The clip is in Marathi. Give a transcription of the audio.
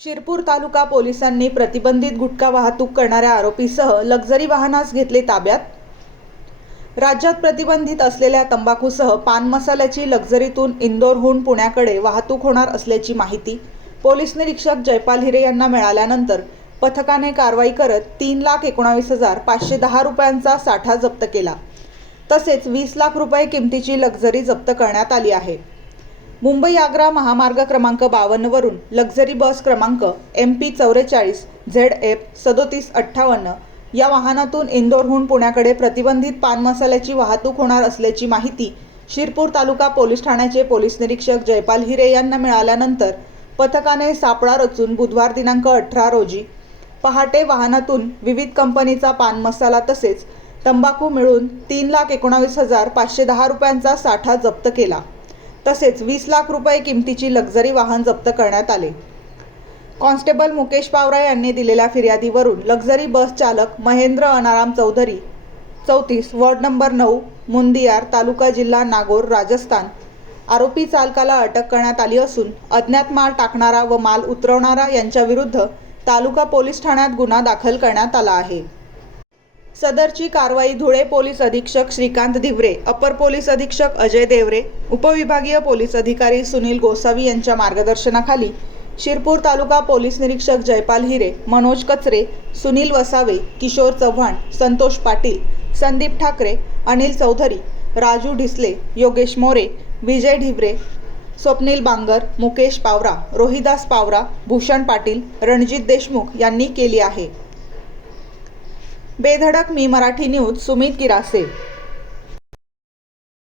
शिरपूर तालुका पोलिसांनी प्रतिबंधित गुटखा वाहतूक करणाऱ्या आरोपीसह लक्झरी वाहनास घेतले ताब्यात. राज्यात प्रतिबंधित असलेल्या तंबाखूसह पान मसाल्याची लक्झरीतून इंदोरहून पुण्याकडे वाहतूक होणार असल्याची माहिती पोलीस निरीक्षक जयपाल हिरे यांना मिळाल्यानंतर पथकाने कारवाई करत तीन लाख एकोणावीस हजार पाचशे दहा रुपयांचा साठा जप्त केला. तसेच वीस लाख रुपये किमतीची लक्झरी जप्त करण्यात आली आहे. मुंबई आग्रा महामार्ग क्रमांक बावन्नवरून लक्झरी बस क्रमांक एम पी चौवेचाळीस झेड एफ सदोतीस अठ्ठावन्न या वाहनातून इंदोरहून पुण्याकडे प्रतिबंधित पान मसाल्याची वाहतूक होणार असल्याची माहिती शिरपूर तालुका पोलीस ठाण्याचे पोलीस निरीक्षक जयपाल हिरे यांना मिळाल्यानंतर पथकाने सापळा रचून बुधवार दिनांक अठरा रोजी पहाटे वाहनातून विविध कंपनीचा पान मसाला तसेच तंबाखू मिळून तीन लाख एकोणावीस हजार पाचशे दहा रुपयांचा साठा जप्त केला. तसेच वीस लाख रुपये किमतीची लक्झरी वाहन जप्त करण्यात आले. कॉन्स्टेबल मुकेश पावरा यांनी दिलेल्या फिर्यादीवरून लक्झरी बस चालक महेंद्र अनाराम चौधरी चौतीस वॉर्ड नंबर नऊ मुंदियार तालुका जिल्हा नागोर राजस्थान आरोपी चालकाला अटक करण्यात आली असून अज्ञात माल टाकणारा व माल उतरवणारा यांच्याविरुद्ध तालुका पोलीस ठाण्यात गुन्हा दाखल करण्यात आला आहे. सदरची कारवाई धुळे पोलीस अधीक्षक श्रीकांत धिवरे अपर पोलीस अधीक्षक अजय देवरे उपविभागीय पोलीस अधिकारी सुनील गोसावी यांच्या मार्गदर्शनाखाली शिरपूर तालुका पोलीस निरीक्षक जयपाल हिरे मनोज कचरे सुनील वसावे किशोर चव्हाण संतोष पाटील संदीप ठाकरे अनिल चौधरी राजू ढिसले योगेश मोरे विजय ढिबरे स्वप्नील बांगर मुकेश पावरा रोहिदास पावरा भूषण पाटील रणजित देशमुख यांनी केली आहे. बेधडक मी मराठी न्यूज सुमित गिरासे